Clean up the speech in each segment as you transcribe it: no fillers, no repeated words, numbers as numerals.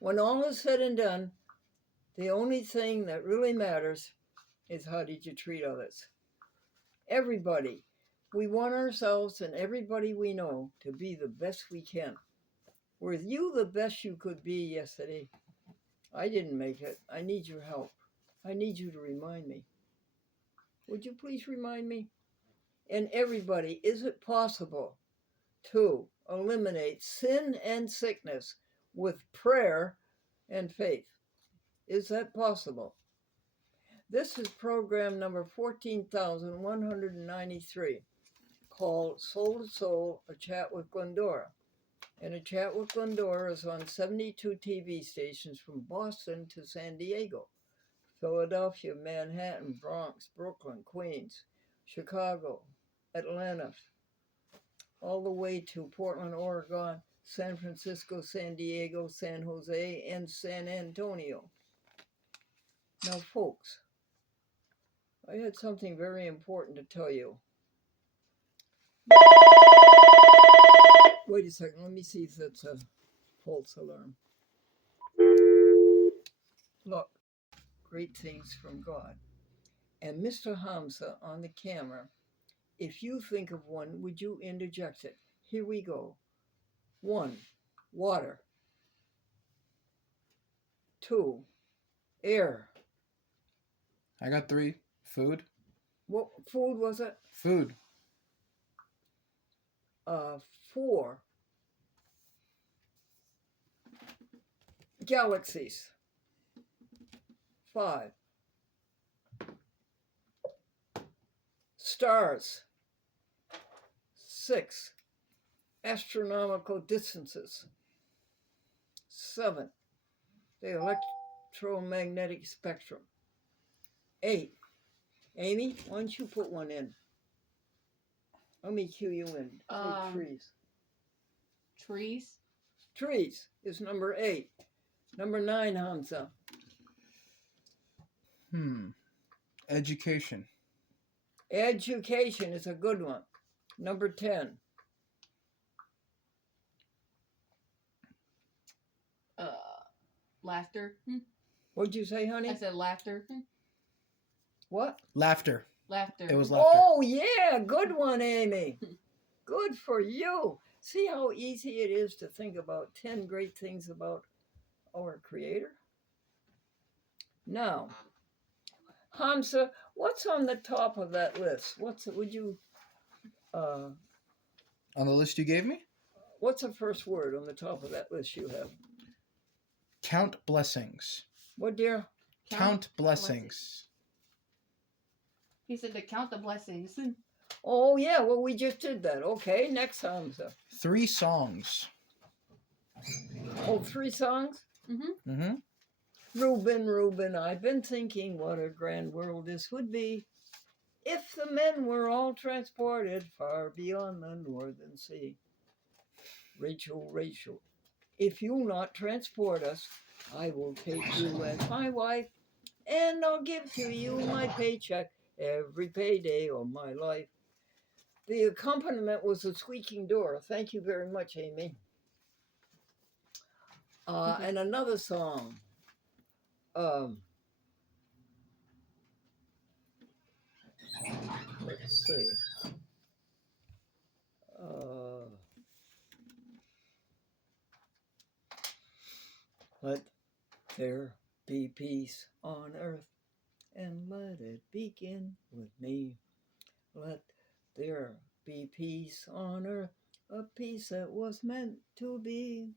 When all is said and done, the only thing that really matters is how did you treat others? Everybody. We want ourselves and everybody we know to be the best we can. Were you the best you could be yesterday? I didn't make it. I need your help. I need you to remind me. Would you please remind me? And everybody, is it possible to eliminate sin and sickness with prayer and faith? Is that possible? This is program number 14,193, called Soul to Soul, A Chat with Glendora. And A Chat with Glendora is on 72 TV stations from Boston to San Diego, Philadelphia, Manhattan, Bronx, Brooklyn, Queens, Chicago, Atlanta, all the way to Portland, Oregon, San Francisco, San Diego, San Jose, and San Antonio. Now, folks, I had something very important to tell you. Wait a second, let me see if that's a false alarm. Look, great things from God. And Mr. Hamza on the camera, if you think of one, would you interject it? Here we go. 1, water. 2, air. I got 3. Food. What food was it? Food. 4, galaxies. 5, stars. 6, astronomical distances. 7, the electromagnetic spectrum. 8, Amy, why don't you put one in? Let me cue you in. Say trees. Trees. Trees is number 8. Number 9, Hamza. Education. Education is a good one. Number 10. Laughter. What'd you say, honey? I said laughter. What? Laughter. Laughter. It was laughter. Oh, yeah. Good one, Amy. Good for you. See how easy it is to think about 10 great things about our Creator? Now, Hamza, what's on the top of that list? Would you... On the list you gave me? What's the first word on the top of that list you have? Count blessings. What, dear? Count blessings. He said to count the blessings. Oh, yeah. Well, we just did that. Okay, next Hamza. 3 songs. Oh, 3 songs? Mm-hmm. Reuben, I've been thinking what a grand world this would be if the men were all transported far beyond the northern sea. Rachel, if you'll not transport us, I will take you as my wife, and I'll give to you my paycheck every payday of my life. The accompaniment was a squeaking door. Thank you very much, Amy. And another song. Let's see. Let there be peace on earth, and let it begin with me. Let there be peace on earth, a peace that was meant to be,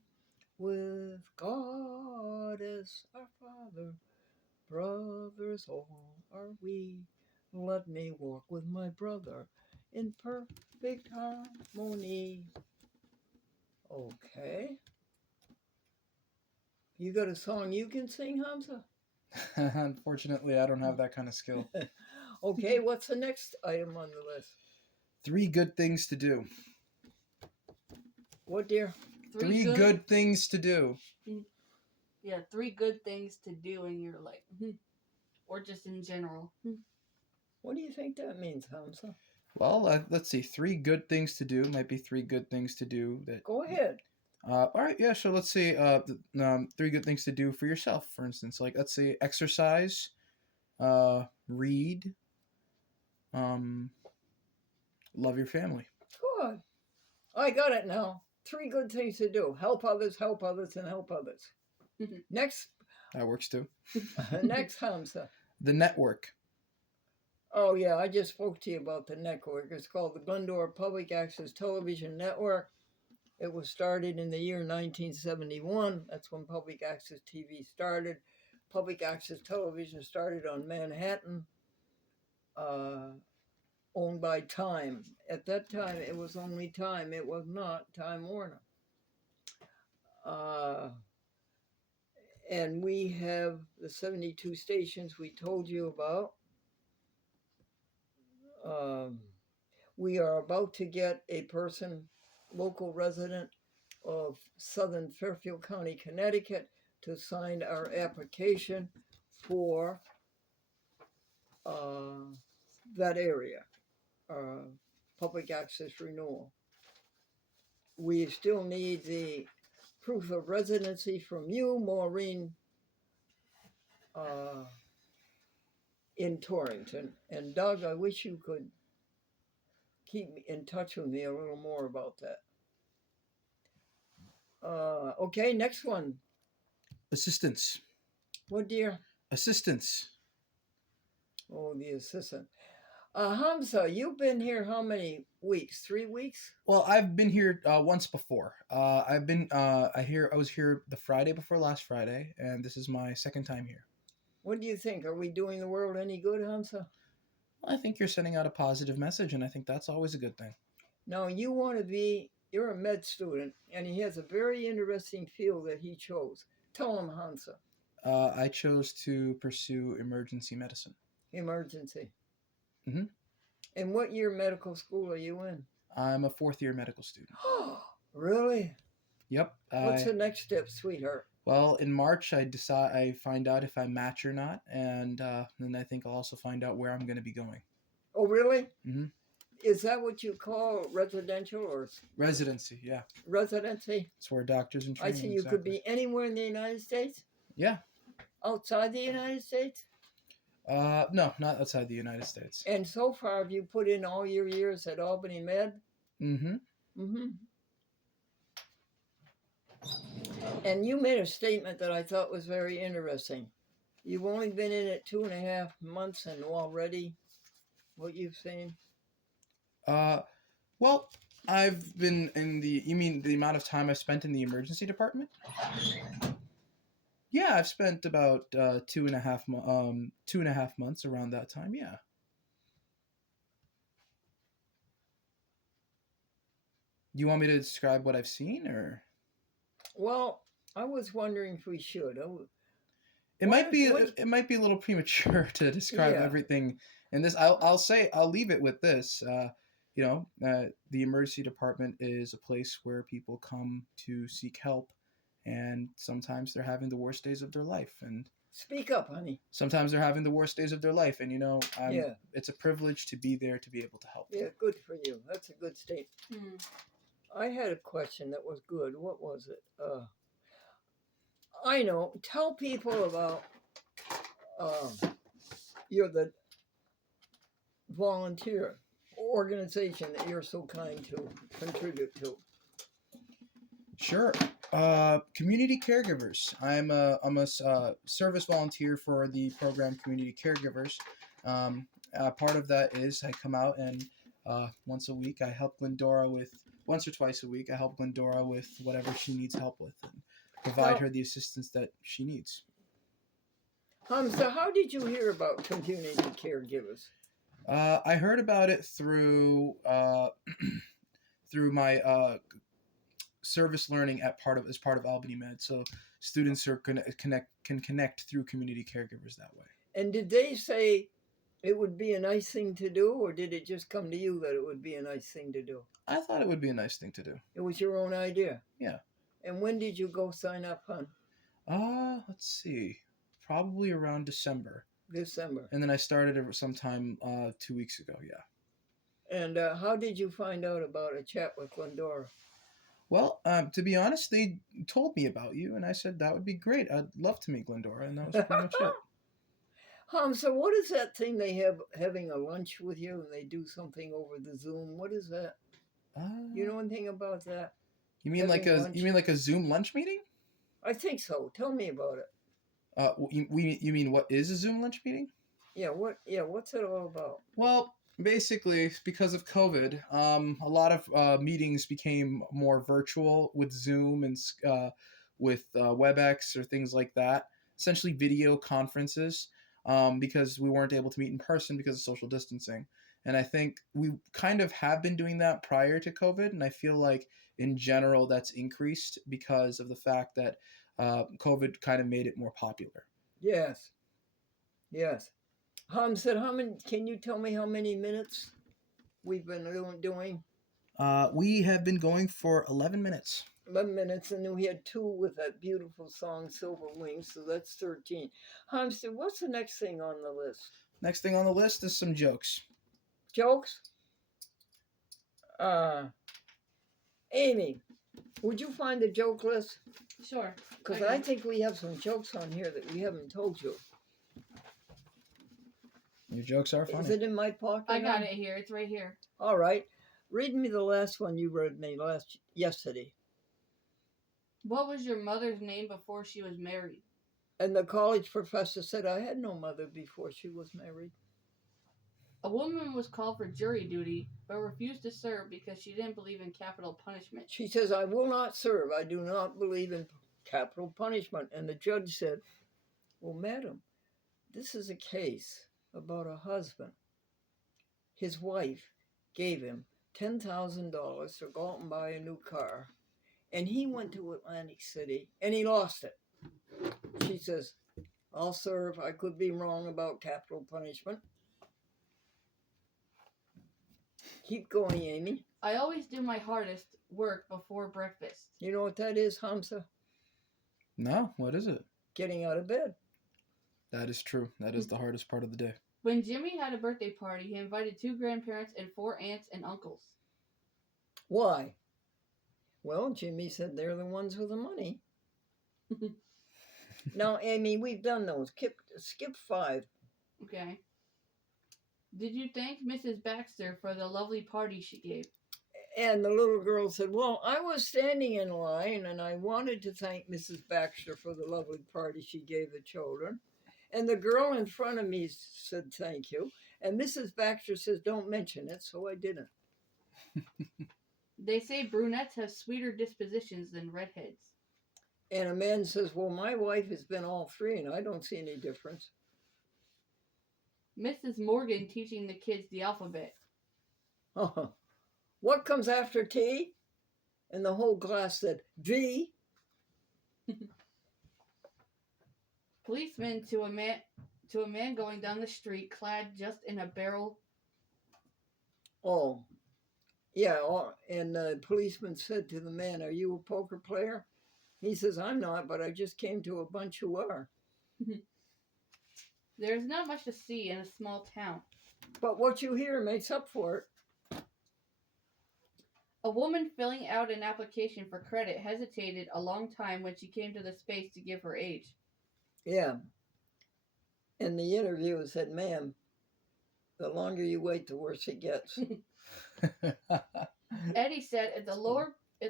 with God as our Father, brothers all are we. Let me walk with my brother in perfect harmony. Okay. You got a song you can sing, Hamza? Unfortunately, I don't have that kind of skill. Okay, what's the next item on the list? 3 good things to do. What, dear? 3 good things to do. Yeah, 3 good things to do in your life. Or just in general. What do you think that means, Hamza? Well, let's see. 3 good things to do might be 3 good things to do that. Go ahead. All right, yeah. So let's say three good things to do for yourself, for instance. Like let's say exercise, read, um, love your family. Good. I got it now. Three good things to do: help others, and help others. Next, That works too. next, Hamza. The network. Oh yeah, I just spoke to you about the network. It's called the Glendora Public Access Television Network. It was started in the year 1971. That's when public access TV started. Public access television started on Manhattan, owned by Time. At that time, it was only Time. It was not Time Warner. And we have the 72 stations we told you about. We are about to get a person, local resident of Southern Fairfield County, Connecticut, to sign our application for that area, public access renewal. We still need the proof of residency from you, Maureen, in Torrington. And Doug, I wish you could keep in touch with me a little more about that. Okay, next one. Assistance. What, dear? Assistance. Oh, the assistant. Hamza, you've been here how many weeks? 3 weeks? Well, I've been here once before. I was here the Friday before last Friday, and this is my second time here. What do you think? Are we doing the world any good, Hamza? I think you're sending out a positive message, and I think that's always a good thing. Now, you're a med student, and he has a very interesting field that he chose. Tell him, Hamza. I chose to pursue emergency medicine. Emergency. Mm-hmm. And what year medical school are you in? I'm a fourth-year medical student. Really? Yep. What's the next step, sweetheart? Well, in March, I find out if I match or not, and then I think I'll also find out where I'm going to be going. Oh, really? Mm-hmm. Is that what you call residential or Residency? Yeah. residency? It's where doctors and I training. see. You could be anywhere in the United States? Yeah. Outside the United States? No, not outside the United States. And so far, have you put in all your years at Albany Med? Mm-hmm. Mm-hmm. And you made a statement that I thought was very interesting. You've only been in it 2.5 months, and already what you've seen? Well, I've been in you mean the amount of time I've spent in the emergency department? Yeah, I've spent about 2.5 months around that time. Yeah. Do you want me to describe what I've seen, or? Well, I was wondering if we should. It might be a little premature to describe everything in this. I'll leave it with this. The emergency department is a place where people come to seek help, and sometimes they're having the worst days of their life. And speak up, honey. Sometimes they're having the worst days of their life, and it's a privilege to be there to be able to help them. Yeah, good for you. That's a good statement. I had a question that was good. What was it? I know. Tell people about you're the volunteer organization that you're so kind to contribute to. Sure. Community caregivers. I'm a service volunteer for the program Community Caregivers. Part of that is I come out and once or twice a week, I help Glendora with whatever she needs help with and provide her the assistance that she needs. So how did you hear about Community Caregivers? I heard about it through through my service learning as part of Albany Med. So students can connect through Community Caregivers that way. And did they say it would be a nice thing to do, or did it just come to you that it would be a nice thing to do? I thought it would be a nice thing to do. It was your own idea? Yeah. And when did you go sign up, hon? Let's see. Probably around December. December. And then I started sometime 2 weeks ago, yeah. And how did you find out about a chat with Glendora? Well, to be honest, they told me about you, and I said that would be great. I'd love to meet Glendora, and that was pretty much it. So what is that thing they have having a lunch with you and they do something over the Zoom? What is that? You know Uh, anything about that? you mean like Having a lunch? you mean like a Zoom lunch meeting? I think so. Tell me about it. You mean what is a Zoom lunch meeting? Yeah, what? Yeah, what's it all about? Well, basically, because of COVID, a lot of meetings became more virtual with Zoom and with WebEx or things like that. Essentially, video conferences, because we weren't able to meet in person because of social distancing. And I think we kind of have been doing that prior to COVID, and I feel like in general that's increased because of the fact that COVID kind of made it more popular. Yes, yes. Said how many? Can you tell me how many minutes we've been doing? We have been going for 11 minutes. 11 minutes, and then we had two with that beautiful song "Silver Wings," so that's 13. Said, what's the next thing on the list? Next thing on the list is some jokes. Jokes. Amy, would you find the joke list? Sure. Because Okay. I think we have some jokes on here that we haven't told you. Your jokes are funny. Is it in my pocket? I got it here. It's right here. All right. Read me the last one you read me yesterday. What was your mother's name before she was married? And the college professor said, I had no mother before she was married. A woman was called for jury duty, but refused to serve because she didn't believe in capital punishment. She says, I will not serve. I do not believe in capital punishment. And the judge said, well, madam, this is a case about a husband. His wife gave him $10,000 to go out and buy a new car. And he went to Atlantic City and he lost it. She says, I'll serve. I could be wrong about capital punishment. Keep going, Amy. I always do my hardest work before breakfast. You know what that is, Hamza? No, what is it? Getting out of bed. That is true. That is the hardest part of the day. When Jimmy had a birthday party, he invited 2 grandparents and 4 aunts and uncles. Why? Well, Jimmy said they're the ones with the money. Now, Amy, we've done those. Skip 5. Okay. Did you thank Mrs. Baxter for the lovely party she gave? And the little girl said, well, I was standing in line and I wanted to thank Mrs. Baxter for the lovely party she gave the children. And the girl in front of me said, thank you. And Mrs. Baxter says, don't mention it, so I didn't. They say brunettes have sweeter dispositions than redheads. And a man says, well, my wife has been all 3 and I don't see any difference. Mrs. Morgan teaching the kids the alphabet. What comes after T? And the whole class said, V. Policeman to a man going down the street clad just in a barrel. Oh, yeah. And the policeman said to the man, are you a poker player? He says, I'm not, but I just came to a bunch who are. There's not much to see in a small town. But what you hear makes up for it. A woman filling out an application for credit hesitated a long time when she came to the space to give her age. Yeah. And the interviewer said, ma'am, the longer you wait, the worse it gets. Eddie said, if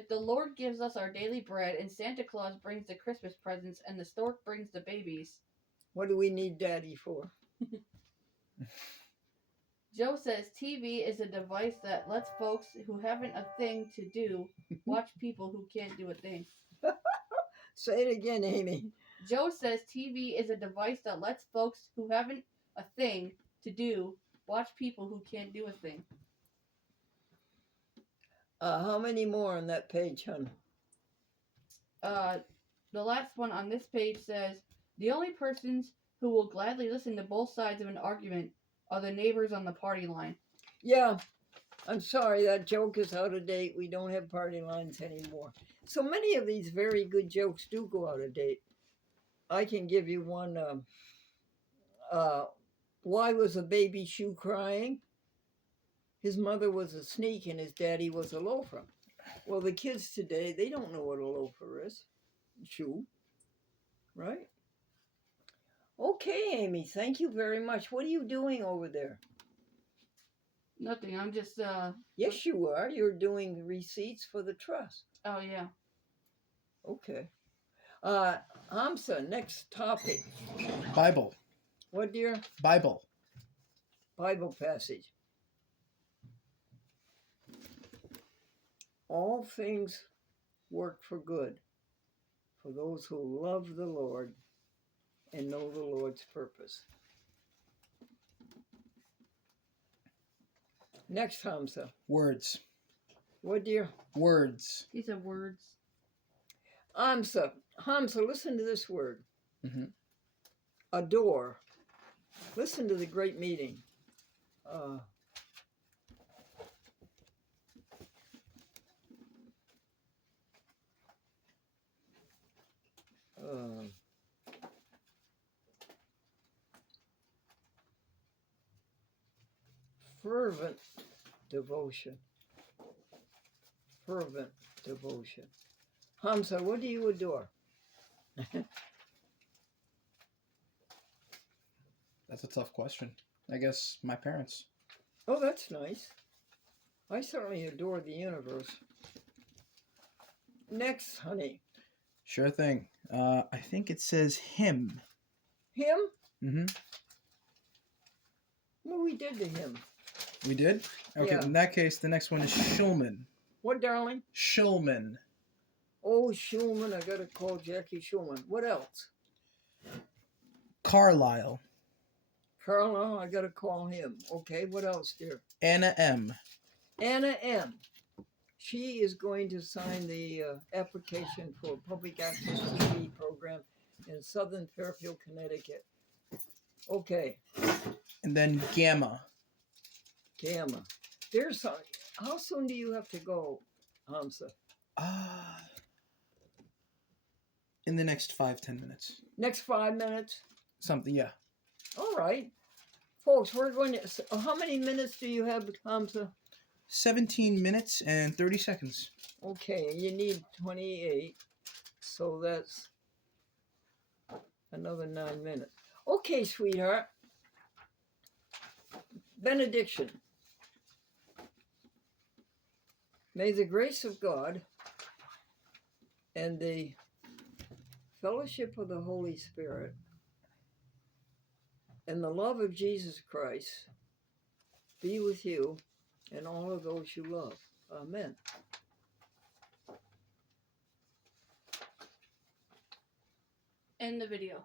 the Lord gives us our daily bread and Santa Claus brings the Christmas presents and the stork brings the babies, what do we need Daddy for? Joe says TV is a device that lets folks who haven't a thing to do watch people who can't do a thing. Say it again, Amy. Joe says TV is a device that lets folks who haven't a thing to do watch people who can't do a thing. How many more on that page, hon? The last one on this page says, the only persons who will gladly listen to both sides of an argument are the neighbors on the party line. Yeah, I'm sorry, that joke is out of date. We don't have party lines anymore. So many of these very good jokes do go out of date. I can give you one. Why was a baby shoe crying? His mother was a sneak and his daddy was a loafer. Well, the kids today, they don't know what a loafer is. Shoe. Right? Okay, Amy, thank you very much. What are you doing over there? Nothing. I'm just Yes, you are. You're doing receipts for the trust. Oh yeah. Okay. Hamsa, next topic. Bible. What, dear? Bible. Bible passage. All things work for good for those who love the Lord and know the Lord's purpose. Next, Hamsa. Words. What, dear? Words. He said words. Hamsa, listen to this word. Mm-hmm. Adore. Listen to the great meeting. Fervent devotion. Fervent devotion. Hamsa, what do you adore? That's a tough question. I guess my parents. Oh, that's nice. I certainly adore the universe. Next, honey. Sure thing. I think it says him. Him? Mm-hmm. What we did to him? We did? Okay, Yeah. In that case, the next one is Shulman. What, darling? Shulman. Oh, Schulman. I gotta call Jackie Schulman. What else? Carlisle. Carlisle. I gotta call him. Okay, what else, dear? Anna M. Anna M. She is going to sign the application for a public access TV program in Southern Fairfield, Connecticut. Okay. And then Gamma. Gamma. There's some. How soon do you have to go, Hamsa? In the next 5-10 minutes. Next 5 minutes? Something, yeah. All right. Folks, we're going to. How many minutes do you have, Hamsa? 17 minutes and 30 seconds. Okay, you need 28. So that's another 9 minutes. Okay, sweetheart. Benediction. May the grace of God and the fellowship of the Holy Spirit and the love of Jesus Christ be with you and all of those you love. Amen. End the video.